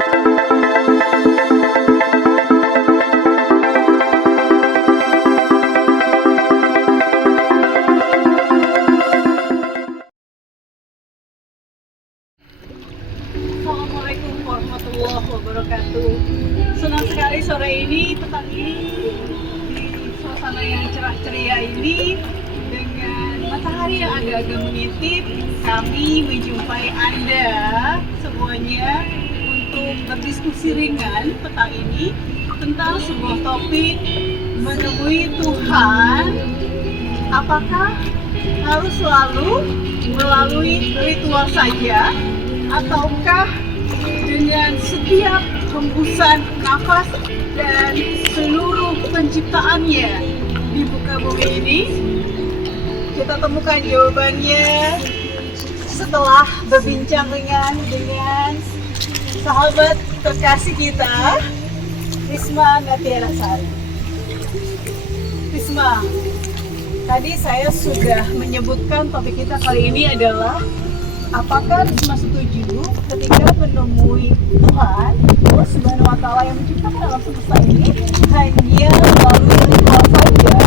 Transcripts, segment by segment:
Assalamualaikum warahmatullahi wabarakatuh. Senang sekali sore ini, petang ini, di suasana yang cerah ceria ini, dengan matahari yang agak-agak mengintip, kami menjumpai Anda semuanya untuk berdiskusi ringan petang ini tentang sebuah topik menemui Tuhan. Apakah harus selalu melalui ritual saja, ataukah dengan setiap hembusan nafas dan seluruh penciptaannya di muka bumi ini? Kita temukan jawabannya setelah berbincang dengan sahabat terkasih kita, Risma Natiarasari. Risma, tadi saya sudah menyebutkan topik kita kali ini adalah apakah Risma setuju ketika menemui Tuhan, Allah Subhanahu wa Ta'ala yang menciptakan alam semesta ini hanya melalui ritual saja,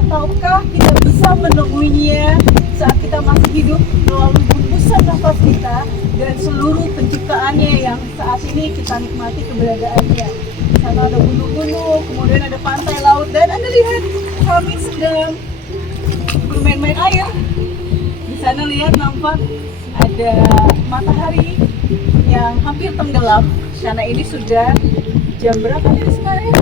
ataukah kita bisa menemuinya saat kita masih hidup melalui hembusan nafas kita dan seluruh penciptaannya yang saat ini kita nikmati keberadaannya. Di sana ada gunung-gunung, kemudian ada pantai, laut, dan Anda lihat kami sedang bermain-main air. Di sana lihat nampak ada matahari yang hampir tenggelam karena ini sudah jam berapa nih sekarang?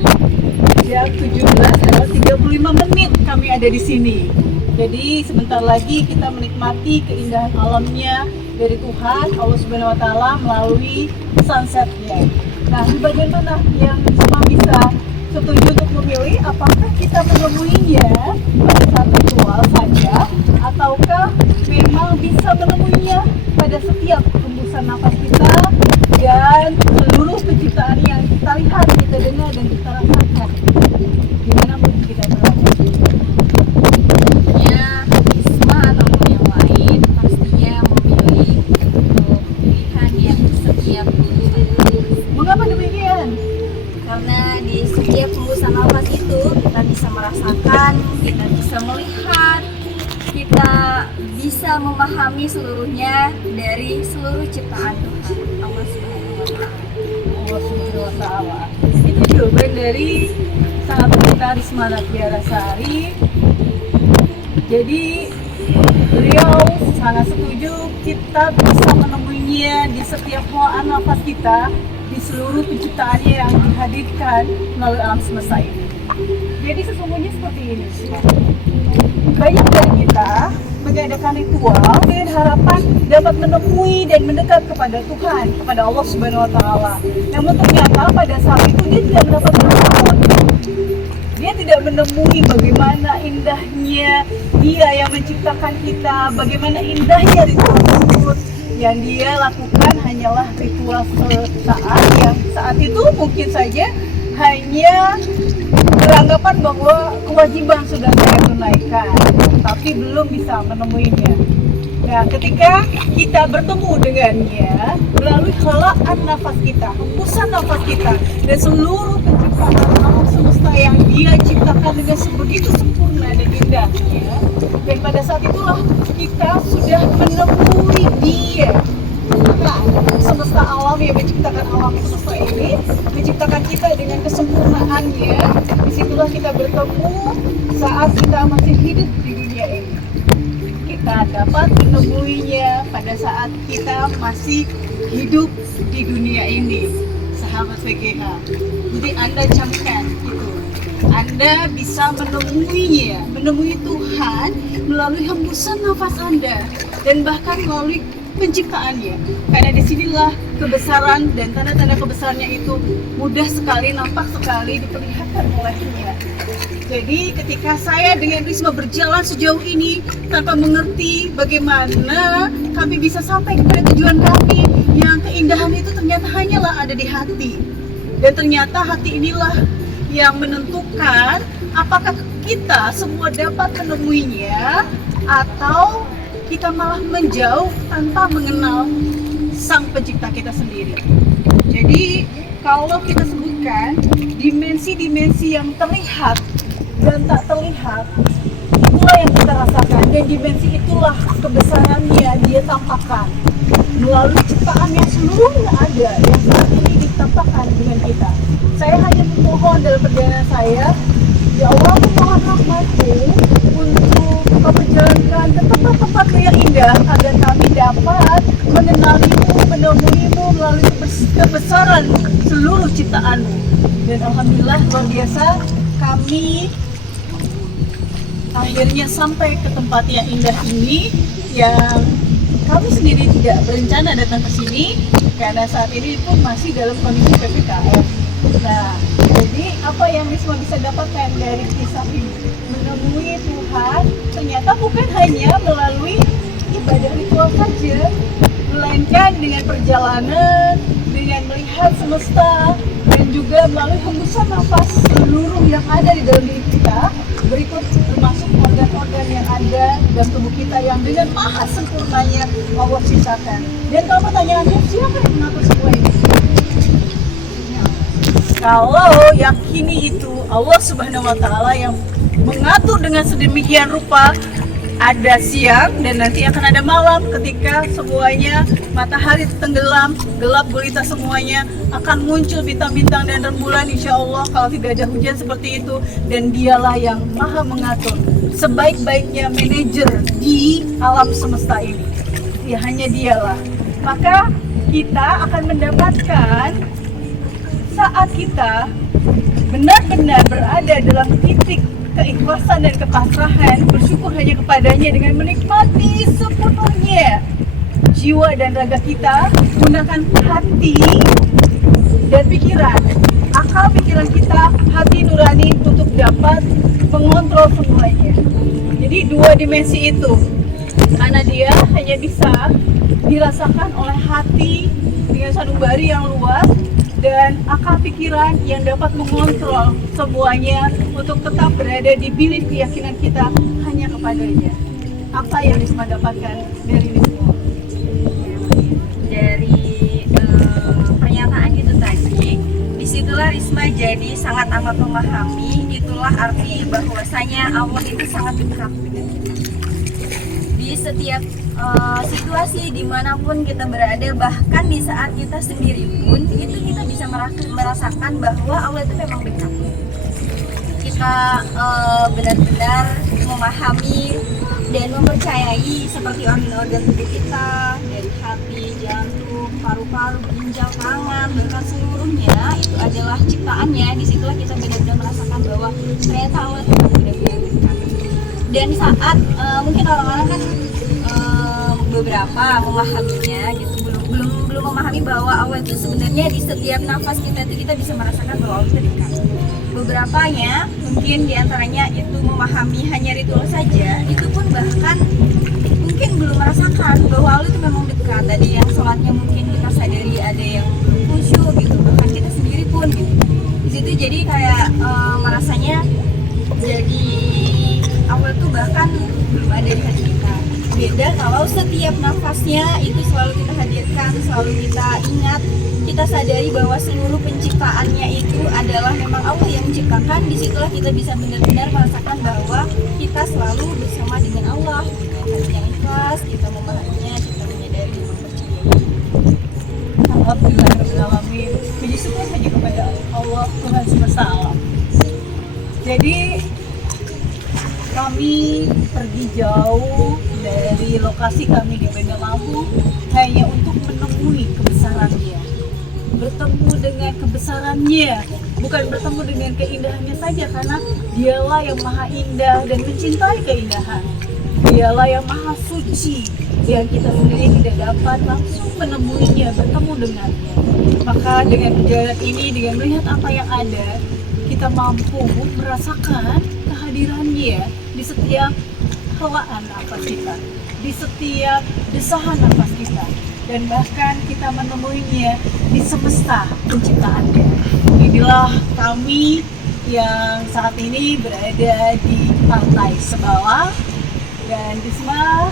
Jam 17:35 kami ada di sini. Jadi sebentar lagi kita menikmati keindahan alamnya dari Tuhan Allah Subhanahu wa Ta'ala melalui sunsetnya. Nah, di bagian mana yang semua bisa setuju untuk memilih apakah kita menemuinya pada saat ritual saja, ataukah memang bisa menemuinya pada setiap hembusan nafas kita dan seluruh penciptaan yang kita lihat, kita dengar, dan kita rasakan dimanapun kita berada. Ya, Risma ataupun yang lain pastinya memilih untuk pilihan yang setiap Mengapa demikian? karena di setiap hembusan nafas itu kita bisa merasakan, kita bisa melihat, kita bisa memahami seluruhnya dari seluruh ciptaan Tuhan Allah Subhanahu wa Ta'ala. Allah Subhanahu wa Ta'ala. Itu jawaban dari sahabat kita Risma Natiarasari. Jadi beliau sangat setuju kita bisa menemuinya di setiap helaan nafas kita, di seluruh penciptaannya yang dihadirkan melalui alam semesta ini. Jadi sesungguhnya seperti ini, banyak dari kita mengadakan ritual dengan harapan dapat menemui dan mendekat kepada Tuhan, kepada Allah Subhanahu wa Ta'ala. Namun ternyata pada saat itu dia tidak mendapat apapun. Dia tidak menemui bagaimana indahnya Dia yang menciptakan kita, bagaimana indahnya ritual tersebut. Yang dia lakukan hanyalah ritual sesaat yang saat itu mungkin saja hanya beranggapan bahwa kewajiban sudah saya tunaikan, tapi belum bisa menemuinya. Nah, ketika kita bertemu dengannya melalui helaan nafas kita, hembusan nafas kita, dan seluruh penciptaan alam semesta yang Dia ciptakan dengan sebegitu sempurna dan indahnya, dan pada saat itulah kita sudah menemui Dia, semesta alam yang menciptakan alam semesta ini, menciptakan kita dengan kesempurnaannya. Disitulah kita bertemu saat kita masih hidup di dunia ini. Kita dapat menemuinya pada saat kita masih hidup di dunia ini, sahabat VGH. Jadi Anda camkan itu, Anda bisa menemuinya, menemui Tuhan melalui hembusan nafas Anda dan bahkan melalui penciptaannya. Karena disinilah kebesaran dan tanda-tanda kebesarannya itu mudah sekali, nampak sekali diperlihatkan olehnya. Jadi ketika saya dengan Risma berjalan sejauh ini tanpa mengerti bagaimana kami bisa sampai kepada tujuan kami, yang keindahan itu ternyata hanyalah ada di hati. Dan ternyata hati inilah yang menentukan apakah kita semua dapat menemuinya atau kita malah menjauh tanpa mengenal Sang Pencipta kita sendiri. Jadi kalau kita sebutkan dimensi-dimensi yang terlihat dan tak terlihat, itulah yang kita rasakan, dan dimensi itulah kebesarannya dia tampakkan melalui ciptaan yang seluruhnya ada yang saat ini ditampakkan dengan kita. Saya hanya memohon dalam perjalanan saya, ya Allah, aku mohon rahmat-Mu untuk Kau perjalankan ke tempat-tempat yang indah agar kami dapat mengenali-Mu, menemui-Mu melalui kebesaran seluruh ciptaan-Mu. Dan alhamdulillah luar biasa, kami akhirnya sampai ke tempat yang indah ini, yang kami sendiri tidak berencana datang ke sini karena saat ini pun masih dalam kondisi PPKM. Nah, jadi apa yang Risma bisa dapatkan dari kisah ini? Menemui Tuhan ternyata bukan hanya melalui ibadah ritual saja, melainkan dengan perjalanan, dengan melihat semesta, dan juga melalui hembusan nafas seluruh yang ada di dalam diri kita, berikut termasuk organ-organ yang ada dalam tubuh kita yang dengan maha sempurnanya Allah ciptakan. Dan kalau pertanyaannya, siapa yang mengatur semua ini? Kalau yakini itu Allah Subhanahu wa Ta'ala yang mengatur dengan sedemikian rupa, ada siang dan nanti akan ada malam ketika semuanya matahari tenggelam, gelap gulita semuanya, akan muncul bintang-bintang dan rembulan insya Allah kalau tidak ada hujan seperti itu. Dan dialah yang maha mengatur, sebaik-baiknya manajer di alam semesta ini, ya hanya dialah. Maka kita akan mendapatkan saat kita benar-benar berada dalam titik keikhlasan dan kepasrahan, bersyukur hanya kepadanya dengan menikmati sepenuhnya jiwa dan raga kita, gunakan hati dan pikiran, akal pikiran kita, hati nurani untuk dapat mengontrol semuanya. Jadi dua dimensi itu, karena dia hanya bisa dirasakan oleh hati dengan sanubari yang luas dan akal pikiran yang dapat mengontrol semuanya untuk tetap berada di bilik keyakinan kita hanya kepadanya. Apa yang Risma dapatkan dari ini semua? Dari pernyataan itu tadi, disitulah Risma jadi sangat amat memahami itulah arti bahwasanya Allah itu sangat dekat dengan kita. Di setiap situasi dimanapun kita berada, bahkan di saat kita sendiri pun itu kita bisa merasakan bahwa Allah itu memang dekat. Kita benar-benar memahami dan mempercayai seperti organ-organ tubuh kita, dari hati, jantung, paru-paru, ginjal, tangan, bahkan seluruhnya itu adalah ciptaannya. Disitulah kita benar-benar merasakan bahwa ternyata Allah itu benar-benar dekat. Dan saat mungkin orang-orang kan beberapa memahaminya gitu, belum memahami bahwa Allah itu sebenarnya di setiap nafas kita itu kita bisa merasakan bahwa Allah itu dekat. Beberapanya mungkin diantaranya itu memahami hanya ritual saja, itu pun bahkan mungkin belum merasakan bahwa Allah itu memang dekat. Tadi yang sholatnya mungkin kita sadari ada yang belum khusyuk gitu, bahkan kita sendiri pun gitu. Di situ jadi kayak merasanya jadi Allah itu bahkan belum ada di hati kita. Beda kalau setiap nafasnya itu selalu kita hadirkan, selalu kita ingat, kita sadari bahwa seluruh penciptaannya itu adalah memang Allah yang menciptakan. Disitulah kita bisa benar-benar merasakan bahwa kita selalu bersama dengan Allah. Hati yang ikhlas, kita memahaminya, kita menyadari, mempercayai. Alhamdulillahirrahmanirrahim. Puji syukur hanya kepada Allah Tuhan semesta alam. Jadi kami pergi jauh dari lokasi kami di Bandar Lampung hanya untuk menemui kebesarannya, bertemu dengan kebesarannya, bukan bertemu dengan keindahannya saja, karena dialah yang maha indah dan mencintai keindahan. Dialah yang maha suci yang kita sendiri tidak dapat langsung menemuinya, bertemu dengannya. Maka dengan perjalanan ini, dengan melihat apa yang ada, kita mampu merasakan kehadirannya di setiap helaan nafas kita, di setiap desahan nafas kita, dan bahkan kita menemuinya di semesta penciptaannya. Inilah kami yang saat ini berada di Pantai Sebawa, dan Risma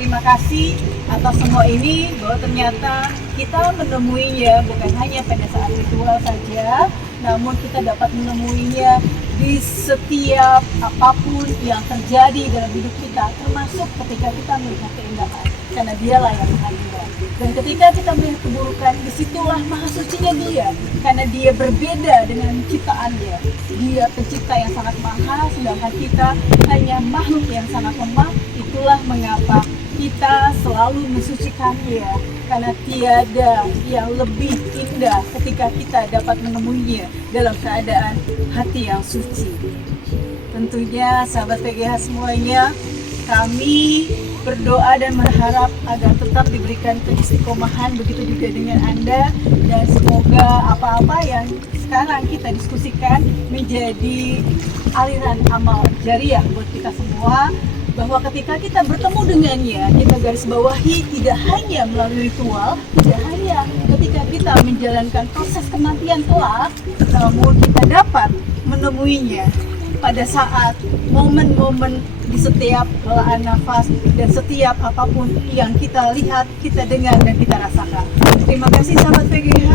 Terima kasih atas semua ini, bahwa ternyata kita menemuinya bukan hanya pada saat ritual saja, namun kita dapat menemuinya di setiap apapun yang terjadi dalam hidup kita, termasuk ketika kita melihat keindahan, karena dialah yang maha indah. Dan ketika kita melihat keburukan, disitulah maha sucinya dia, karena dia berbeda dengan ciptaannya. Dia pencipta yang sangat mahal, sedangkan kita hanya makhluk yang sangat lemah. Itulah mengapa kita selalu mensucikan dia, karena tiada yang lebih indah ketika kita dapat menemuinya dalam keadaan hati yang suci. Tentunya sahabat PGH semuanya, kami berdoa dan berharap agar tetap diberikan keistiqomahan, begitu juga dengan Anda, dan semoga apa-apa yang sekarang kita diskusikan menjadi aliran amal jariah buat kita semua, bahwa ketika kita bertemu dengannya, kita garis bawahi tidak hanya melalui ritual, tidak hanya ketika kita menjalankan proses kematian kelak, namun kita dapat menemuinya pada saat momen-momen di setiap helaan nafas dan setiap apapun yang kita lihat, kita dengar, dan kita rasakan. Terima kasih sahabat PGH.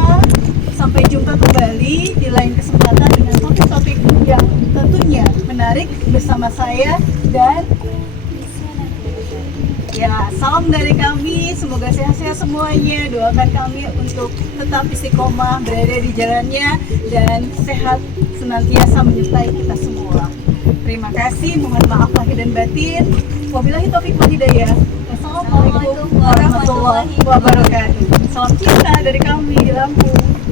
Sampai jumpa kembali di lain kesempatan dengan topik-topik yang tentunya menarik bersama saya, dan ya, salam dari kami. Semoga sehat-sehat semuanya. Doakan kami untuk tetap istiqomah berada di jalannya dan sehat senantiasa menyertai kita semua. Terima kasih, mohon maaf lahir dan batin. Wabillahi taufiq wal hidayah. Wassalamualaikum warahmatullahi wabarakatuh. Salam cinta dari kami di Lampung.